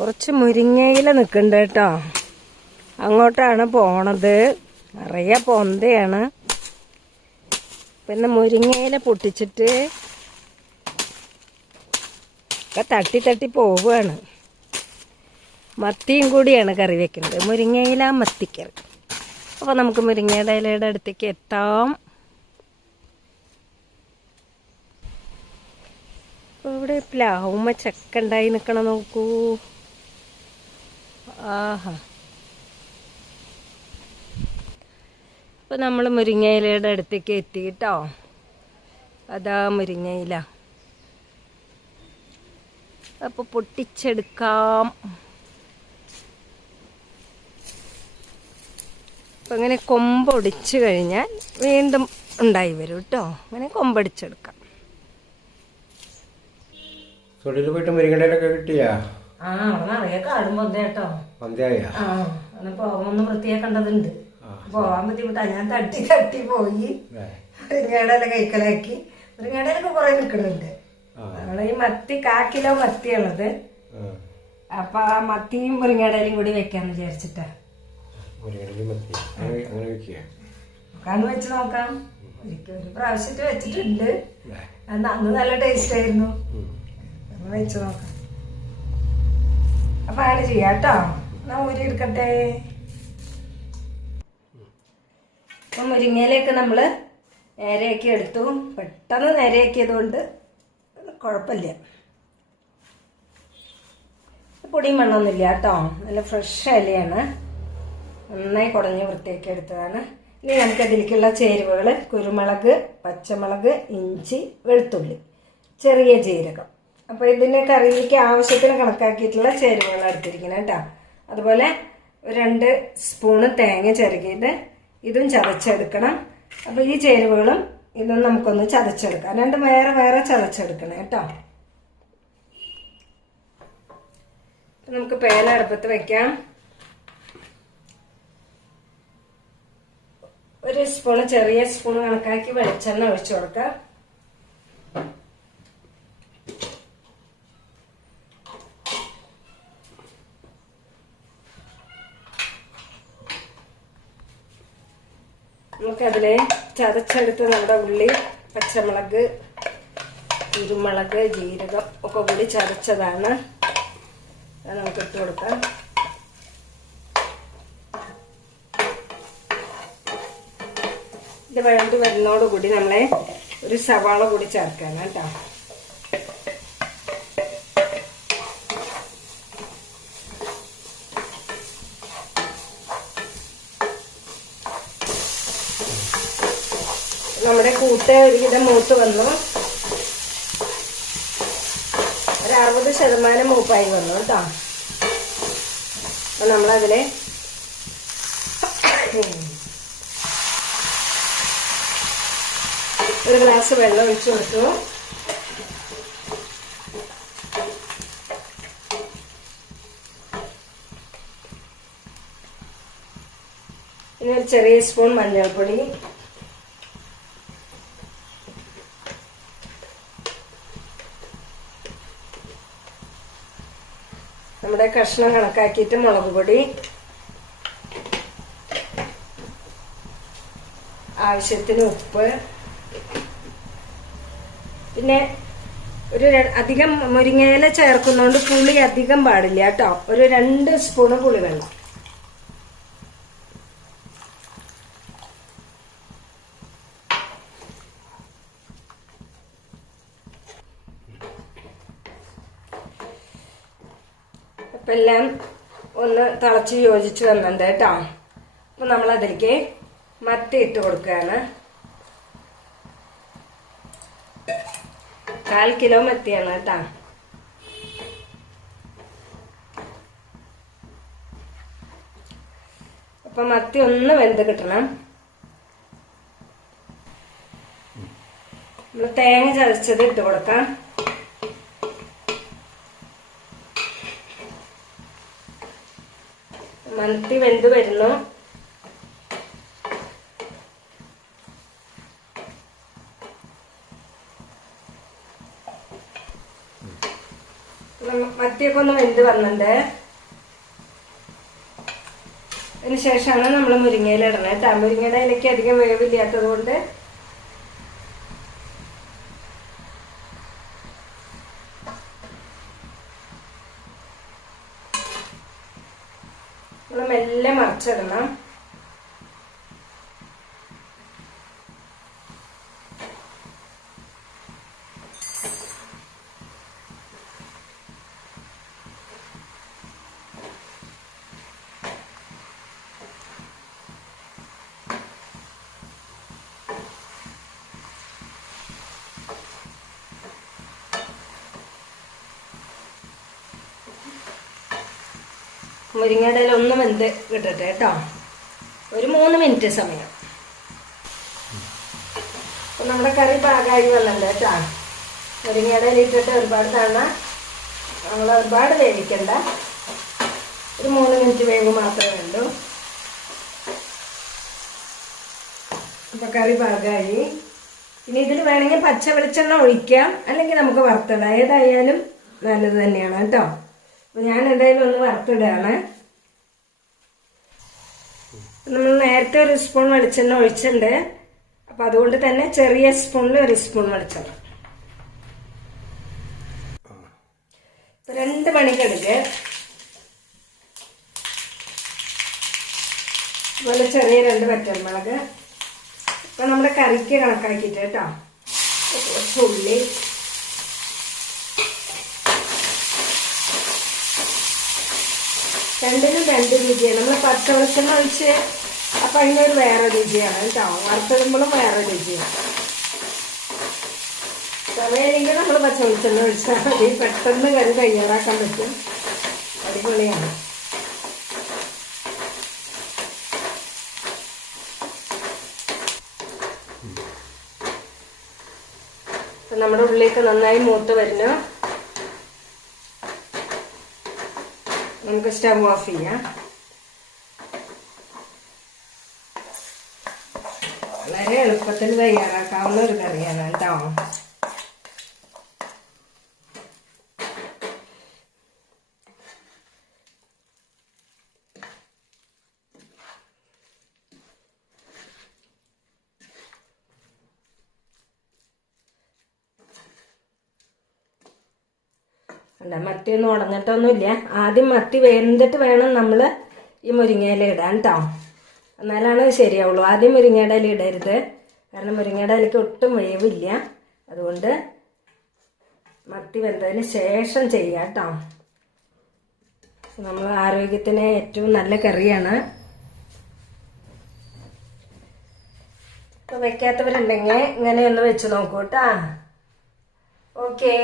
കുറച്ച് മുരിങ്ങയില നിൽക്കുന്നുണ്ട് കേട്ടോ. അങ്ങോട്ടാണ് പോണത്. നിറയെ പൊന്തയാണ്. പിന്നെ മുരിങ്ങയില പൊട്ടിച്ചിട്ട് ഒക്കെ തട്ടി തട്ടി പോവുകയാണ് മത്തിയും കൂടിയാണ് കറി വെക്കുന്നത്. മുരിങ്ങയില മത്തിക്കറി. അപ്പോൾ നമുക്ക് മുരിങ്ങയുടെ ഇലയുടെ അടുത്തേക്ക് എത്താം. ഇവിടെ പ്ലാവുമ്മ ചക്ക ഉണ്ടായി നിൽക്കണം നോക്കൂ. ആഹാ. അപ്പോൾ നമ്മൾ മുരിങ്ങയിലയുടെ അടുത്തേക്ക് എത്തി കേട്ടോ അതാ മുരിങ്ങയില. അപ്പോൾ പൊട്ടിച്ചെടുക്കാം. അപ്പം അങ്ങനെ കൊമ്പൊടിച്ച് കഴിഞ്ഞാൽ വീണ്ടും ഉണ്ടായി വരും കേട്ടോ. അങ്ങനെ കൊമ്പടിച്ചെടുക്കാം. തൊഴിൽ പോയിട്ട് മുരിങ്ങടയിലൊക്കെ കിട്ടിയാ? ആ അവിടെ നിറയെ കാടും ആ ഒന്ന് വൃത്തിയാക്കേണ്ടതുണ്ട് പോവാൻ ബുദ്ധിമുട്ടാ. ഞാൻ തട്ടി തട്ടി പോയി. മുരിങ്ങയുടെ കൈക്കലാക്കി. മുരിങ്ങയുടെ കുറെ നിൽക്കുന്നുണ്ട് നമ്മളെ ഈ മത്തി കാ കിലോ മത്തിയുള്ളത് അപ്പൊ ആ മത്തിയും മുരിങ്ങടയിലും കൂടി വെക്കാന്ന് വിചാരിച്ചിട്ടാ. നോക്കാന്ന് വെച്ച് നോക്കാം. ഒരിക്കൽ ഒരു പ്രാവശ്യത്തെ വെച്ചിട്ടുണ്ട്. അന്ന് നല്ല ടേസ്റ്റ് ആയിരുന്നു. വെച്ച് നോക്കാം. അപ്പൊ അങ്ങനെ ചെയ്യാം കേട്ടോ എന്നാ ഊരി എടുക്കട്ടെ. മുരിങ്ങയിലേക്ക് നമ്മൾ നേരെയാക്കി എടുത്തു. പെട്ടെന്ന് നേരെയാക്കിയത് കൊണ്ട് കുഴപ്പമില്ല. പൊടിയും മണ്ണൊന്നുമില്ല കേട്ടോ. നല്ല ഫ്രഷ് ഇലയാണ്. നന്നായി കുടഞ്ഞ് വൃത്തിയാക്കി എടുത്തതാണ്. ഇനി നമുക്ക് അതിലേക്കുള്ള ചേരുവകൾ കുരുമുളക് പച്ചമുളക് ഇഞ്ചി വെളുത്തുള്ളി ചെറിയ ജീരകം. അപ്പോൾ ഇതിന്റെ കറിയിലേക്ക് ആവശ്യത്തിന് കണക്കാക്കിയിട്ടുള്ള ചേരുവകൾ എടുത്തിരിക്കണം കേട്ടോ. അതുപോലെ രണ്ട് സ്പൂണ് തേങ്ങ ചിരകിയത് ഇതും ചതച്ചെടുക്കണം. അപ്പോൾ ഈ ചേരുവകളും ഇതും നമുക്കൊന്ന് ചതച്ചെടുക്കാം. രണ്ട് വേറെ വേറെ ചതച്ചെടുക്കണം കേട്ടോ. നമുക്ക് പേന അടുപ്പത്ത് വെക്കാം. ഒരു സ്പൂണ് ചെറിയ സ്പൂൺ കണക്കാക്കി വെളിച്ചെണ്ണ ഒഴിച്ചു കൊടുക്കാം. നമുക്കതിൽ ചതച്ചെടുത്ത് നമ്മുടെ ഉള്ളി പച്ചമുളക് കുരുമുളക് ജീരകം ഒക്കെ കൂടി ചതച്ചതാണ്. നമുക്ക് ഇട്ട് കൊടുക്കാം. ഇത് വേണ്ടി വരുന്നതോടുകൂടി നമ്മളെ ഒരു സവാള കൂടി ചേർക്കണം കേട്ടോ. നമ്മുടെ കൂട്ട് ഒരുവിധം മൂത്ത് വന്നു. ഒരു അറുപത് ശതമാനം മൂപ്പായി വന്നു കേട്ടോ. അപ്പൊ നമ്മളതിൽ ഒരു ഗ്ലാസ് വെള്ളം ഒഴിച്ചു കൊടുത്തു. ഇനി ഒരു ചെറിയ സ്പൂൺ മഞ്ഞൾപ്പൊടി. നമ്മുടെ കഷ്ണം കണക്കാക്കിയിട്ട് മുളക് പൊടി ആവശ്യത്തിന് ഉപ്പ്. പിന്നെ ഒരു അധികം മുരിങ്ങയില ചേർക്കുന്നതുകൊണ്ട് പുളി അധികം പാടില്ല കേട്ടോ. ഒരു രണ്ട് സ്പൂണ് പുളി അപ്പം എല്ലാം ഒന്ന് തിളച്ച് യോജിച്ച് വന്നിട്ടുണ്ട് കേട്ടോ. അപ്പം നമ്മളതിലേക്ക് മത്തി ഇട്ട് കൊടുക്കുകയാണ്. കാൽ കിലോ മത്തിയാണ് കേട്ടോ. അപ്പം മത്തി ഒന്ന് വെന്ത് കിട്ടണം. നമ്മൾ തേങ്ങ ചതച്ചത് ഇട്ട് കൊടുക്കാം. മത്തി വെന്ത് വരുന്നു. മത്തിയൊക്കെ ഒന്ന് വെന്ത് വന്നിട്ടുണ്ട്. അതിന് ശേഷമാണ് നമ്മൾ മുരിങ്ങയിലിടണേ കേട്ടോ മുരിങ്ങയുടെ ഇലയ്ക്ക് അധികം വേവില്ലാത്തത് കൊണ്ട് வச்சிடணும் മുരിങ്ങയുടെ ഒന്ന് വെന്ത് കിട്ടട്ടെ കേട്ടോ. ഒരു മൂന്ന് മിനിറ്റ് സമയം. അപ്പൊ നമ്മുടെ കറി പാകമായി വന്നിട്ടുണ്ട് കേട്ടോ. മുരിങ്ങയുടെ ഇട്ടിട്ട് ഒരുപാട് തവണ നമ്മൾ ഒരുപാട് വേവിക്കണ്ട. ഒരു മൂന്ന് മിനിറ്റ് വേവ് മാത്രമേ ഉള്ളൂ. അപ്പൊ കറി പാകമായി ഇനി ഇതിൽ വേണമെങ്കിൽ പച്ച വെളിച്ചെണ്ണ ഒഴിക്കാം. അല്ലെങ്കിൽ നമുക്ക് വറുത്തത് ഏതായാലും നല്ലത് തന്നെയാണ് കേട്ടോ. അപ്പൊ ഞാൻ എന്തായാലും ഒന്ന് വറുത്തിടുകയാണ് നമ്മൾ നേരത്തെ ഒരു സ്പൂൺ വെളിച്ചെണ്ണ ഒഴിച്ചിട്ടുണ്ട്. അപ്പൊ അതുകൊണ്ട് തന്നെ ചെറിയ സ്പൂണിൽ ഒരു സ്പൂൺ വെളിച്ചെണ്ണ. രണ്ട് മണിക്കെടുക്ക് അതുപോലെ ചെറിയ രണ്ട് പച്ചമുളക് ഇപ്പൊ നമ്മുടെ കറിക്ക് കണക്കാക്കിയിട്ട് കേട്ടോ. ഉള്ളി. രണ്ടിനും രണ്ട് രുചിയാണ്. നമ്മൾ പച്ച വെളിച്ചെണ്ണ ഒഴിച്ച് അപ്പൊ അതിനൊരു വേറെ രുചിയാണ് കേട്ടോ. വറുത്തിടുമ്പോഴും വേറെ രുചിയാണ്. ചെറിയെങ്കിൽ നമ്മൾ പച്ച വെളിച്ചെണ്ണ ഒഴിച്ചാൽ മതി. പെട്ടെന്ന് കറി തയ്യാറാക്കാൻ പറ്റും. അടിപൊളിയാണ്. നമ്മുടെ ഉള്ളിലേക്ക് നന്നായി മൂത്ത് വരുന്നു. നമുക്ക് സ്റ്റവ് ഓഫ് ചെയ്യാം. വളരെ എളുപ്പത്തിൽ തയ്യാറാക്കാവുന്ന ഒരു കറിയാണ് കേട്ടോ. അല്ല മത്തി ഒന്നും ഉടഞ്ഞിട്ടൊന്നുമില്ല ആദ്യം മത്തി വെന്തിട്ട് വേണം നമ്മൾ ഈ മുരിങ്ങയില ഇടാൻ കേട്ടോ എന്നാലാണ് ശരിയാവുള്ളൂ. ആദ്യം മുരിങ്ങയുടെ ഇല ഇടരുത്. കാരണം മുരിങ്ങയുടെ ഇലയ്ക്ക് ഒട്ടും വേവില്ല. അതുകൊണ്ട് മത്തി വെന്തതിന് ശേഷം ചെയ്യാം കേട്ടോ നമ്മൾ ആരോഗ്യത്തിന് ഏറ്റവും നല്ല കറിയാണ്. വെക്കാത്തവരുണ്ടെങ്കിൽ ഇങ്ങനെ ഒന്ന് വെച്ച് നോക്കൂ കേട്ടാ ഓക്കേ.